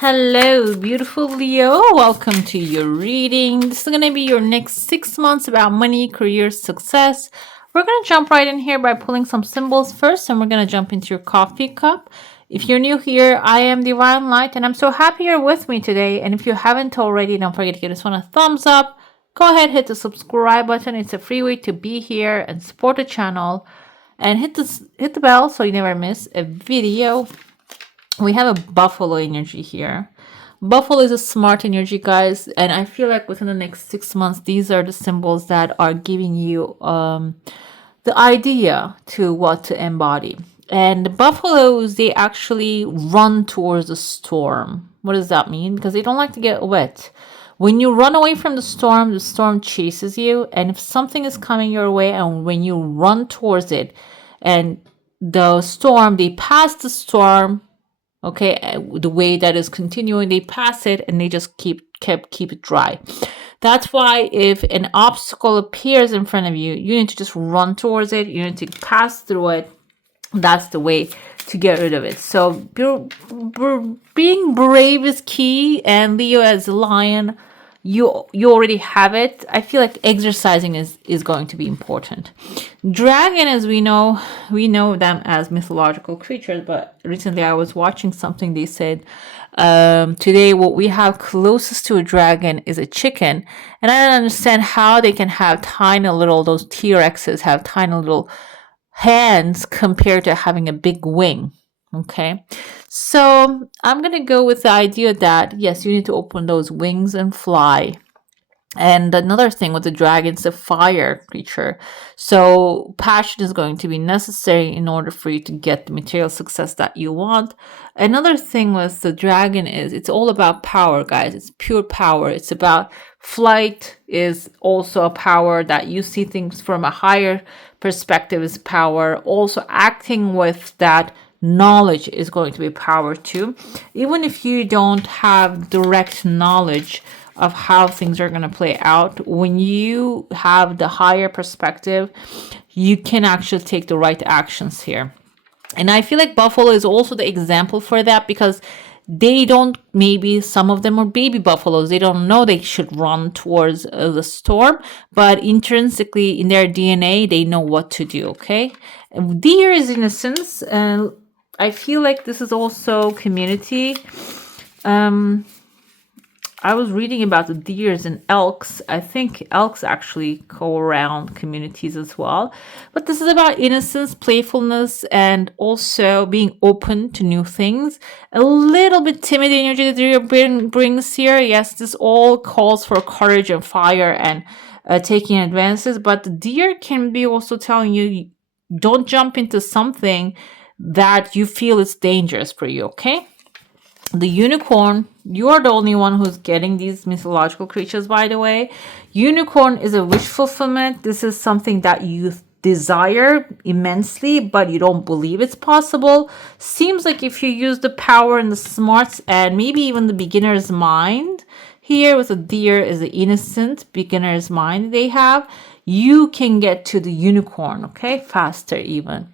Hello, beautiful Leo. Welcome to your reading. This is going to be your next 6 months about money, career, success. We're going to jump right in here by pulling some symbols first, and we're going to jump into your coffee cup. If you're new here, I am Divine Light, and I'm so happy you're with me today. And if you haven't already, don't forget to give this one a thumbs up. Go ahead, hit the subscribe button. It's a free way to be here and support the channel. And hit the bell so you never miss a video. We have a buffalo energy here. Buffalo is a smart energy, guys, and I feel like within the next 6 months, these are the symbols that are giving you the idea to what to embody. And the buffaloes, they actually run towards the storm. What does that mean? Because they don't like to get wet. When you run away from the storm chases you, and if something is coming your way, and when you run towards it, and the storm, they pass the storm. Okay, the way that is continuing, they pass it and they just keep it dry. That's why if an obstacle appears in front of you, you need to just run towards it. You need to pass through it. That's the way to get rid of it. So being brave is key, and Leo as a lion, you already have it. I feel like exercising is going to be important. Dragon, as we know them as mythological creatures, but recently I was watching something. They said today what we have closest to a dragon is a chicken, and I don't understand how they can have tiny little, those T-Rexes have tiny little hands compared to having a big wing. Okay, so I'm gonna go with the idea that yes, you need to open those wings and fly. And another thing with the dragon, it's a fire creature. So passion is going to be necessary in order for you to get the material success that you want. Another thing with the dragon is it's all about power, guys. It's pure power. It's about flight is also a power that you see things from a higher perspective is power. Also acting with that knowledge is going to be power too. Even if you don't have direct knowledge of how things are going to play out, when you have the higher perspective, you can actually take the right actions here. And I feel like buffalo is also the example for that, because they don't, maybe some of them are baby buffaloes, they don't know they should run towards the storm, but intrinsically in their DNA they know what to do. Okay, deer is innocence, and I feel like this is also community. I was reading about the deers and elks. I think elks actually go around communities as well. But this is about innocence, playfulness, and also being open to new things. A little bit timid energy that the deer brings here. Yes, this all calls for courage and fire and taking advances. But the deer can be also telling you, don't jump into something that you feel is dangerous for you, okay? The unicorn, you are the only one who's getting these mythological creatures, by the way. Unicorn is a wish fulfillment. This is something that you desire immensely, but you don't believe it's possible. Seems like if you use the power and the smarts and maybe even the beginner's mind, here with a deer is the innocent beginner's mind they have, you can get to the unicorn, okay, faster even.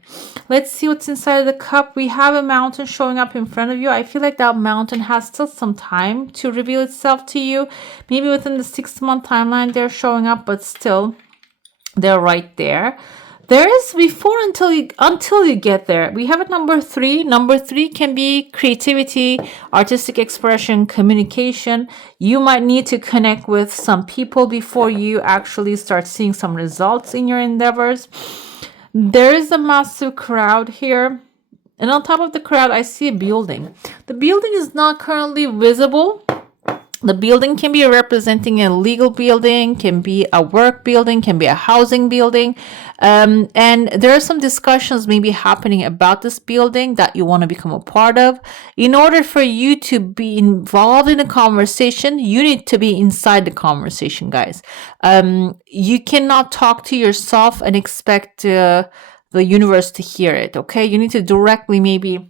Let's see what's inside of the cup. We have a mountain showing up in front of you. I feel like that mountain has still some time to reveal itself to you. Maybe within the 6-month timeline they're showing up, but still they're right there. There is before until you get there. We have a number 3. Number 3 can be creativity, artistic expression, communication. You might need to connect with some people before you actually start seeing some results in your endeavors. There is a massive crowd here. And on top of the crowd, I see a building. The building is not currently visible. The building can be representing a legal building, can be a work building, can be a housing building. And there are some discussions maybe happening about this building that you want to become a part of. In order for you to be involved in a conversation, you need to be inside the conversation, guys. You cannot talk to yourself and expect the universe to hear it, okay? You need to directly maybe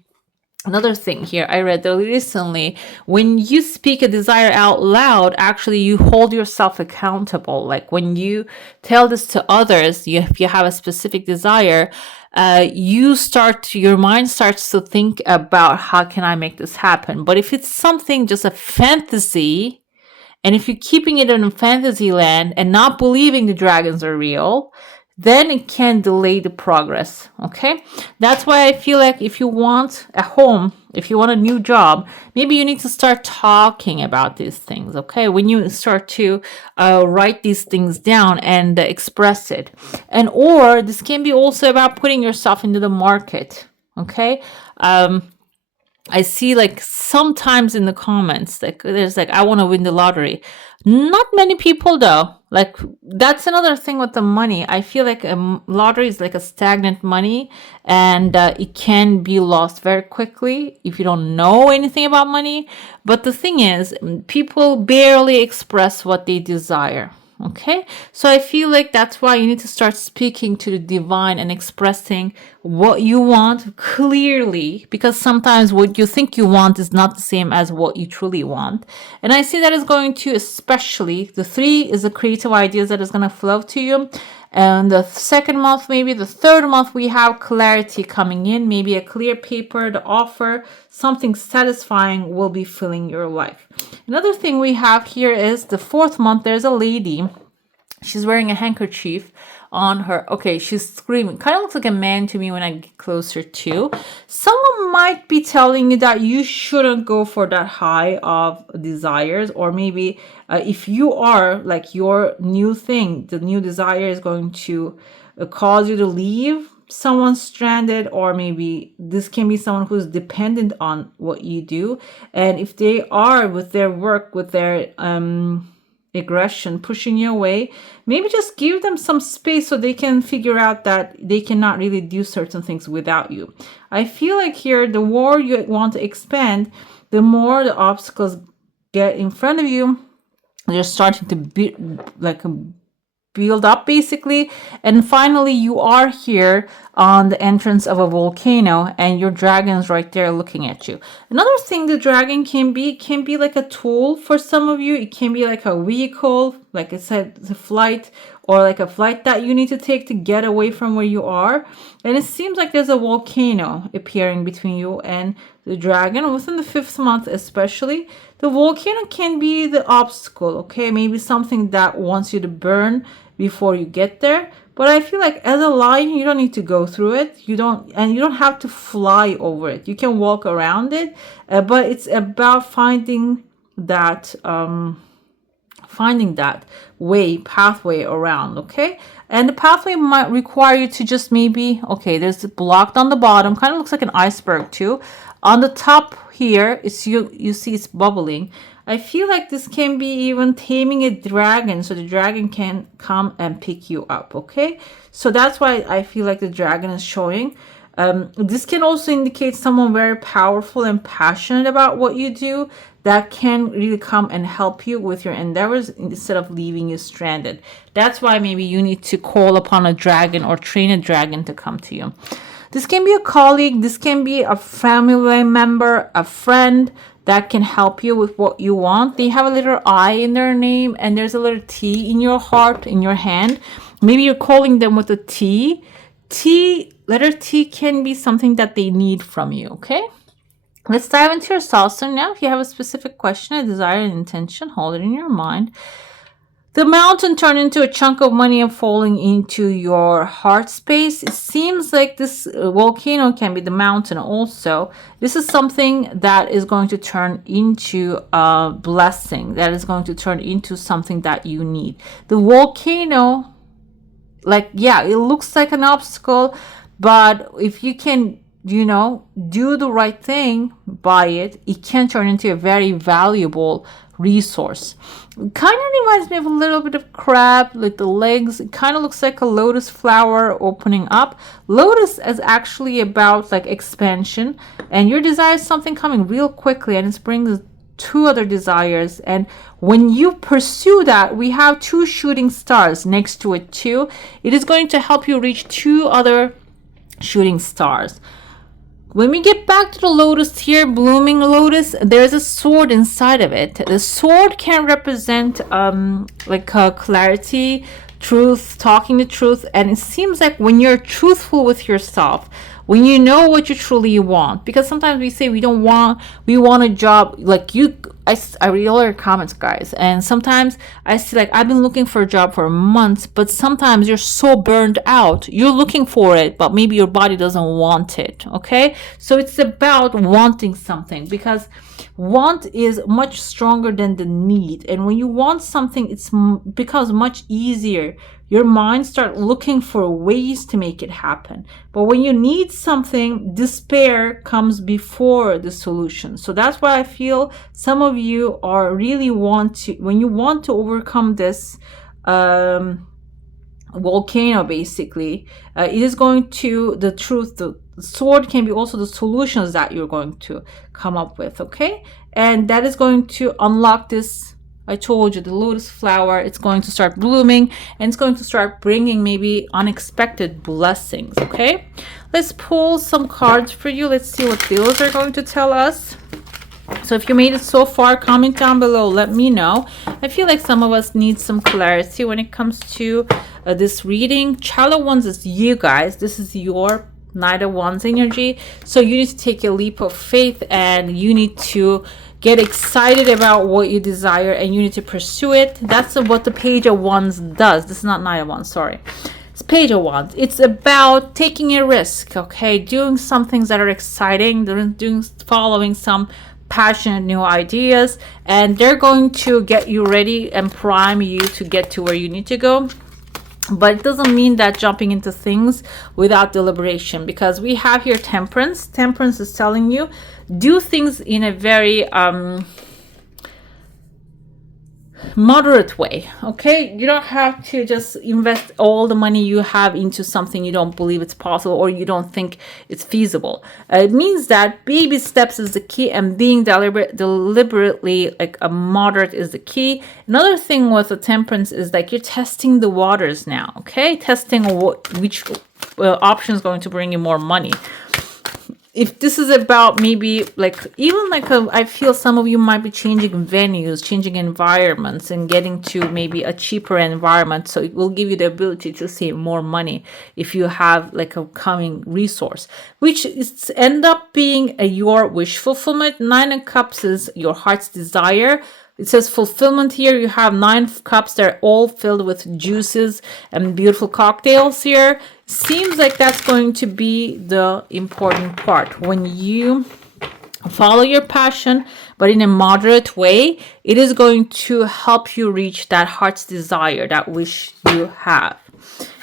Another thing here I read recently, when you speak a desire out loud, actually you hold yourself accountable. Like when you tell this to others, if you have a specific desire, your mind starts to think about how can I make this happen. But if it's something just a fantasy, and if you're keeping it in a fantasy land and not believing the dragons are real, then it can delay the progress. Okay. That's why I feel like if you want a home, if you want a new job, maybe you need to start talking about these things. Okay. When you start to write these things down and express it. And or this can be also about putting yourself into the market. Okay. I see like sometimes in the comments, like there's like, I want to win the lottery. Not many people though. Like that's another thing with the money. I feel like lottery is like a stagnant money, and it can be lost very quickly if you don't know anything about money. But the thing is, people barely express what they desire. Okay, so I feel like that's why you need to start speaking to the divine and expressing what you want clearly, because sometimes what you think you want is not the same as what you truly want. And I see that is going to, especially the 3 is the creative ideas that is going to flow to you. And the second month, maybe the third month, we have clarity coming in, maybe a clear paper, the offer, something satisfying will be filling your life. Another thing we have here is the 4th month, there's a lady. She's wearing a handkerchief on her. Okay, she's screaming. Kind of looks like a man to me when I get closer to. Someone might be telling you that you shouldn't go for that high of desires, or maybe if you are like your new thing, the new desire is going to cause you to leave someone stranded, or maybe this can be someone who's dependent on what you do. And if they are with their work, with their aggression pushing you away, maybe just give them some space so they can figure out that they cannot really do certain things without you. I feel like here, the more you want to expand, the more the obstacles get in front of you. They're starting to be like build up basically, and finally you are here on the entrance of a volcano, and your dragon's right there looking at you. Another thing the dragon can be like a tool for some of you. It can be like a vehicle, like I said, the flight, or like a flight that you need to take to get away from where you are. And it seems like there's a volcano appearing between you and the dragon within the 5th month. Especially the volcano can be the obstacle, okay, maybe something that wants you to burn before you get there. But I feel like as a lion, you don't need to go through it. You don't have to fly over it. You can walk around it, but it's about finding that pathway around. Okay, and the pathway might require you to just maybe, okay, there's blocked on the bottom, kind of looks like an iceberg too. On the top here, it's you see it's bubbling. I feel like this can be even taming a dragon, so the dragon can come and pick you up. Okay, so that's why I feel like the dragon is showing. This can also indicate someone very powerful and passionate about what you do, that can really come and help you with your endeavors instead of leaving you stranded. That's why maybe you need to call upon a dragon or train a dragon to come to you. This can be a colleague, this can be a family member, a friend that can help you with what you want. They have a little I in their name, and there's a little T in your heart, in your hand. Maybe you're calling them with a T. Letter T can be something that they need from you, okay? Let's dive into your soul. So now if you have a specific question, a desire, an intention, hold it in your mind. The mountain turned into a chunk of money and falling into your heart space. It seems like this volcano can be the mountain also. This is something that is going to turn into a blessing, that is going to turn into something that you need. The volcano, like, yeah, it looks like an obstacle, but if you can, do the right thing by it, it can turn into a very valuable resource. It kind of reminds me of a little bit of crab, like the legs. It kind of looks like a lotus flower opening up. Lotus is actually about like expansion, and your desire is something coming real quickly, and it brings 2 other desires. And when you pursue that, we have 2 shooting stars next to it too. It is going to help you reach 2 other shooting stars. When we get back to the lotus here, blooming lotus, there's a sword inside of it. The sword can represent like clarity, truth, talking the truth. And it seems like when you're truthful with yourself, when you know what you truly want, because sometimes we say we want a job, like I read all your comments, guys, and sometimes I see, like, I've been looking for a job for months, but sometimes you're so burned out, you're looking for it, but maybe your body doesn't want it. Okay, so it's about wanting something, because want is much stronger than the need, and when you want something, it's becomes much easier. Your mind start looking for ways to make it happen. But when you need something, despair comes before the solution. So that's why I feel some of you are really when you want to overcome this volcano, basically, it is going to, the truth, the sword can be also the solutions that you're going to come up with. Okay, and that is going to unlock this. I told you, the lotus flower, it's going to start blooming, and it's going to start bringing maybe unexpected blessings. Okay, let's pull some cards for you. Let's see what those are going to tell us. So if you made it so far, comment down below, let me know. I feel like some of us need some clarity when it comes to this reading. Child of Wands is you guys. This is your Knight of Wands energy. So you need to take a leap of faith, and you need to get excited about what you desire, and you need to pursue it. That's what the Page of Wands does. This is not Knight of Wands, sorry. It's Page of Wands. It's about taking a risk, okay? Doing some things that are exciting, following some passionate new ideas, and they're going to get you ready and prime you to get to where you need to go. But it doesn't mean that jumping into things without deliberation, because we have here Temperance. Temperance is telling you, do things in a very moderate way. Okay, you don't have to just invest all the money you have into something you don't believe it's possible, or you don't think it's feasible. It means that baby steps is the key, and being deliberately like a moderate is the key. Another thing with the Temperance is like you're testing the waters now. Okay, testing which option is going to bring you more money. If this is about maybe like even like I feel some of you might be changing venues, changing environments, and getting to maybe a cheaper environment. So it will give you the ability to save more money if you have like a coming resource, which is end up being your wish fulfillment. 9 of Cups is your heart's desire. It says fulfillment here. You have 9 cups. They're all filled with juices and beautiful cocktails here. Seems like that's going to be the important part. When you follow your passion, but in a moderate way, it is going to help you reach that heart's desire, that wish you have.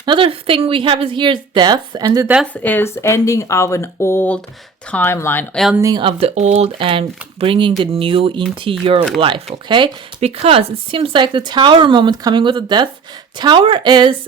Another thing we have is here's death, and the death is ending of an old timeline, ending of the old and bringing the new into your life. Okay, because it seems like the Tower moment coming with the death. Tower is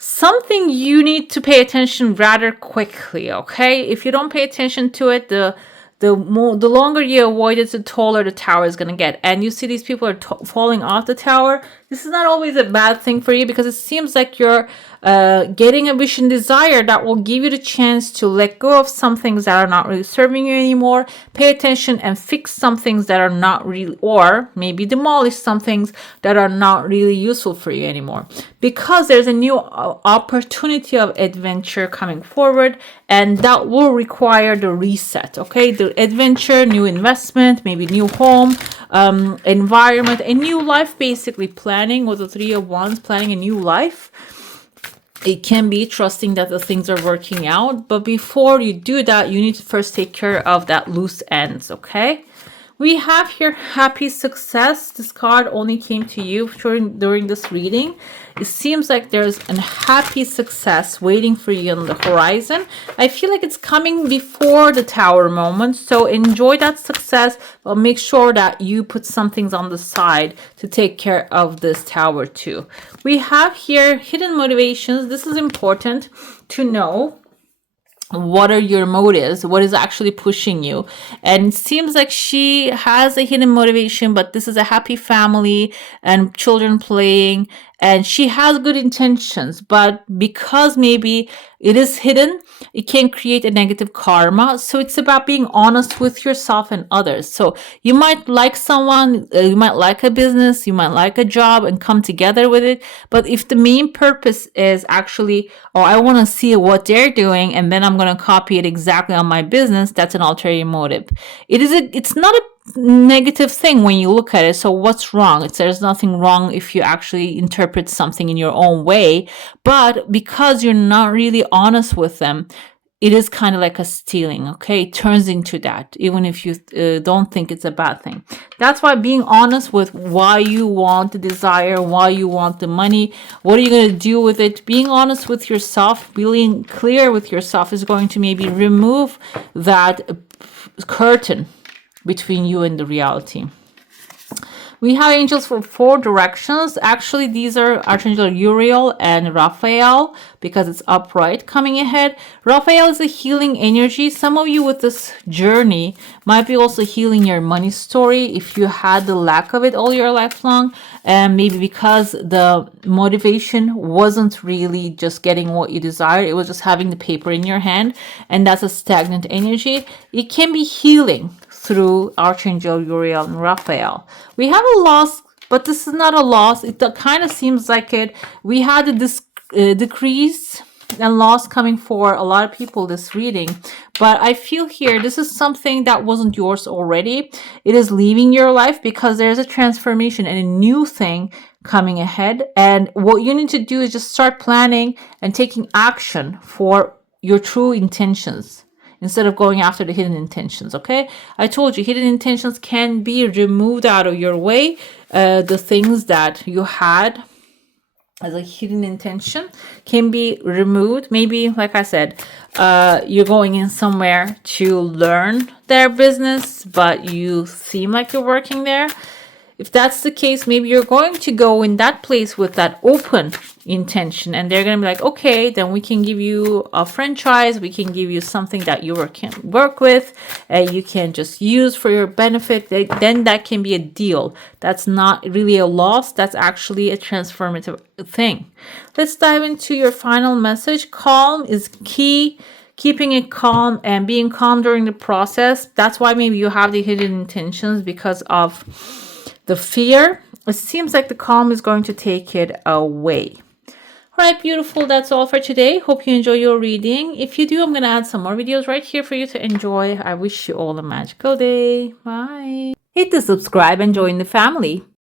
something you need to pay attention rather quickly. Okay, if you don't pay attention to it, the longer you avoid it, the taller the tower is going to get. And you see these people are falling off the tower. This is not always a bad thing for you, because it seems like you're getting a wish and desire that will give you the chance to let go of some things that are not really serving you anymore. Pay attention and fix some things that are not really, or maybe demolish some things that are not really useful for you anymore, because there's a new opportunity of adventure coming forward, and that will require the reset. Okay, the adventure, new investment, maybe new home, environment, a new life, basically planning with the 3 of Wands, planning a new life. It can be trusting that the things are working out, but before you do that, you need to first take care of that loose ends. Okay, we have here happy success. This card only came to you during this reading. It seems like there's a happy success waiting for you on the horizon. I feel like it's coming before the Tower moment, so enjoy that success, but make sure that you put some things on the side to take care of this Tower too. We have here hidden motivations. This is important to know. What are your motives? What is actually pushing you? And it seems like she has a hidden motivation, but this is a happy family and children playing, and she has good intentions, but because maybe it is hidden, it can create a negative karma. So it's about being honest with yourself and others. So you might like someone, you might like a business, you might like a job and come together with it. But if the main purpose is actually, oh, I want to see what they're doing and then I'm going to copy it exactly on my business, that's an ulterior motive. It's not a negative thing when you look at it. So what's wrong? There's nothing wrong if you actually interpret something in your own way, but because you're not really honest with them, it is kind of like a stealing. Okay, it turns into that, even if you don't think it's a bad thing. That's why being honest with why you want the desire, why you want the money, what are you going to do with it, being honest with yourself, being clear with yourself is going to maybe remove that curtain between you and the reality. We have angels for 4 directions. Actually, these are Archangel Uriel and Raphael because it's upright coming ahead. Raphael is a healing energy. Some of you with this journey might be also healing your money story if you had the lack of it all your life long. And maybe because the motivation wasn't really just getting what you desired, it was just having the paper in your hand. And that's a stagnant energy. It can be healing through Archangel Uriel and Raphael. We have a loss, but this is not a loss. It kind of seems like it. We had a decrease and loss coming for a lot of people this reading, but I feel here this is something that wasn't yours already. It is leaving your life because there's a transformation and a new thing coming ahead. And what you need to do is just start planning and taking action for your true intentions, instead of going after the hidden intentions. Okay, I told you hidden intentions can be removed out of your way. The things that you had as a hidden intention can be removed. Maybe, like I said, you're going in somewhere to learn their business, but you seem like you're working there. If that's the case, maybe you're going to go in that place with that open intention, and they're going to be like, okay, then we can give you a franchise. We can give you something that you can work with and you can just use for your benefit. Then that can be a deal. That's not really a loss. That's actually a transformative thing. Let's dive into your final message. Calm is key. Keeping it calm and being calm during the process. That's why maybe you have the hidden intentions because of the fear. It seems like the calm is going to take it away. All right, beautiful. That's all for today. Hope you enjoy your reading. If you do, I'm going to add some more videos right here for you to enjoy. I wish you all a magical day. Bye. Hit the subscribe and join the family.